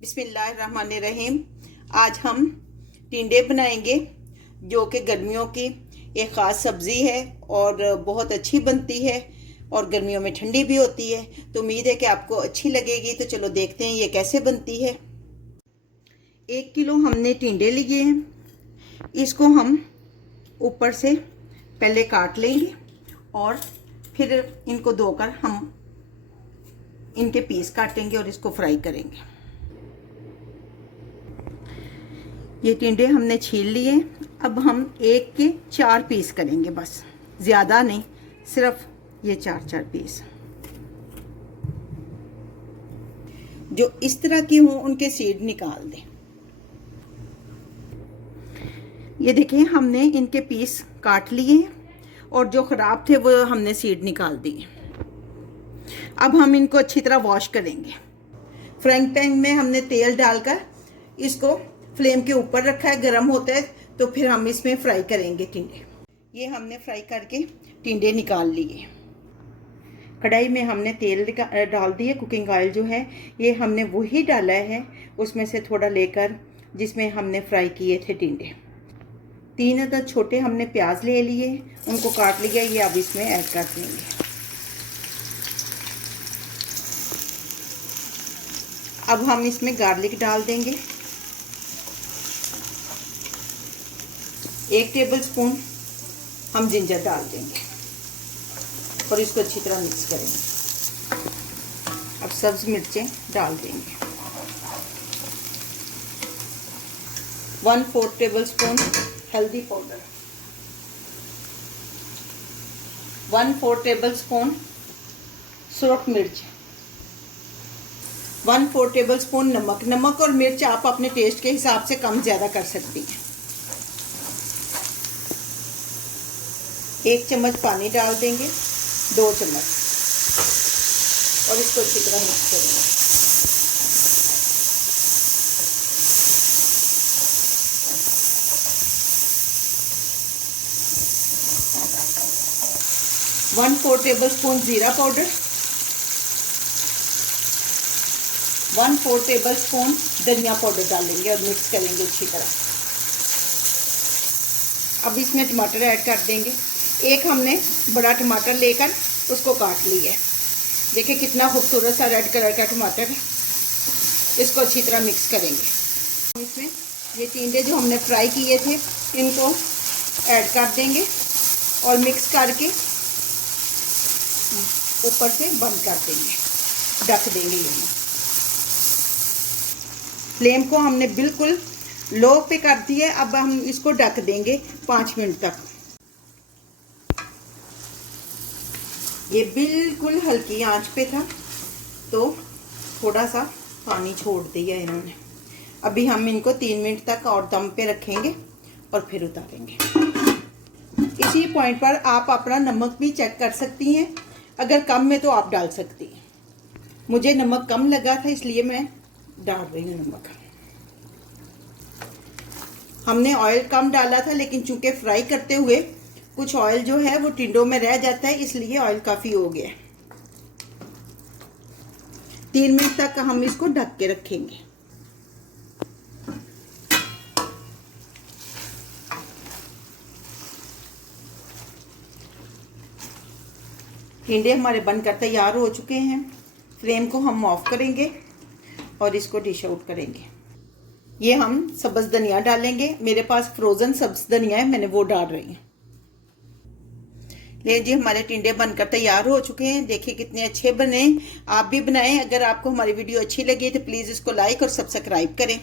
बिस्मिल्लाहिर्रहमानिर्रहीम। आज हम टिंडे बनाएंगे जो कि गर्मियों की एक ख़ास सब्ज़ी है और बहुत अच्छी बनती है और गर्मियों में ठंडी भी होती है। तो उम्मीद है कि आपको अच्छी लगेगी। तो चलो देखते हैं ये कैसे बनती है। 1 किलो हमने टिंडे लिए हैं। इसको हम ऊपर से पहले काट लेंगे और फिर इनको धोकर हम इनके पीस काटेंगे और इसको फ्राई करेंगे। ये टिंडे हमने छील लिए। अब हम 1 के 4 पीस करेंगे, बस ज़्यादा नहीं, सिर्फ ये 4 पीस। जो इस तरह की हों उनके सीड निकाल दें। ये देखिए हमने इनके पीस काट लिए और जो ख़राब थे वो हमने सीड निकाल दिए। अब हम इनको अच्छी तरह वॉश करेंगे। फ्राइंग पैन में हमने तेल डालकर इसको फ्लेम के ऊपर रखा है, गर्म होता है तो फिर हम इसमें फ्राई करेंगे टिंडे। ये हमने फ्राई करके टिंडे निकाल लिए। कढ़ाई में हमने तेल डाल दिए। कुकिंग ऑयल जो है ये हमने वही डाला है, उसमें से थोड़ा लेकर जिसमें हमने फ्राई किए थे टिंडे। 3 अदद छोटे हमने प्याज ले लिए, उनको काट लिया। ये अब इसमें ऐड कर देंगे। अब हम इसमें गार्लिक डाल देंगे। 1 टेबलस्पून हम जिंजर डाल देंगे और इसको अच्छी तरह मिक्स करेंगे। अब सब्ज मिर्चें डाल देंगे। 1/4 टेबलस्पून हल्दी पाउडर, 1/4 टेबलस्पून सुरख मिर्च, 1/4 टेबलस्पून नमक। नमक और मिर्च आप अपने टेस्ट के हिसाब से कम ज़्यादा कर सकती हैं। 1 चम्मच पानी डाल देंगे, 2 चम्मच, और इसको अच्छी तरह मिक्स करेंगे। वन 4 टेबलस्पून जीरा पाउडर, 1/4 टेबलस्पून धनिया पाउडर डालेंगे और मिक्स करेंगे अच्छी तरह। अब इसमें टमाटर ऐड कर देंगे। एक हमने बड़ा टमाटर लेकर उसको काट लिया है। देखिए कितना खूबसूरत सा रेड कलर का टमाटर है। इसको अच्छी तरह मिक्स करेंगे। इसमें ये टिंडे जो हमने फ्राई किए थे इनको ऐड कर देंगे और मिक्स करके ऊपर से बंद कर देंगे, ढक देंगे। ये फ्लेम को हमने बिल्कुल लो पे कर दिया। अब हम इसको ढक देंगे 5 मिनट तक। ये बिल्कुल हल्की आंच पे था तो थोड़ा सा पानी छोड़ दिया इन्होंने। अभी हम इनको 3 मिनट तक और दम पे रखेंगे और फिर उतारेंगे। इसी पॉइंट पर आप अपना नमक भी चेक कर सकती हैं। अगर कम है तो आप डाल सकती हैं। मुझे नमक कम लगा था इसलिए मैं डाल रही हूँ नमक। हमने ऑयल कम डाला था लेकिन चूंकि फ्राई करते हुए कुछ ऑयल जो है वो टिंडों में रह जाता है, इसलिए ऑयल काफ़ी हो गया। 3 मिनट तक हम इसको ढक के रखेंगे। टिंडे हमारे बनकर तैयार हो चुके हैं। फ्लेम को हम ऑफ करेंगे और इसको डिश आउट करेंगे। ये हम सब्ज़ धनिया डालेंगे। मेरे पास फ्रोज़न सब्ज़ धनिया है, मैंने वो डाल रही हूँ। ले जी, हमारे टिंडे बनकर तैयार हो चुके हैं। देखिए कितने अच्छे बने। आप भी बनाएं। अगर आपको हमारी वीडियो अच्छी लगी तो प्लीज़ इसको लाइक और सब्सक्राइब करें।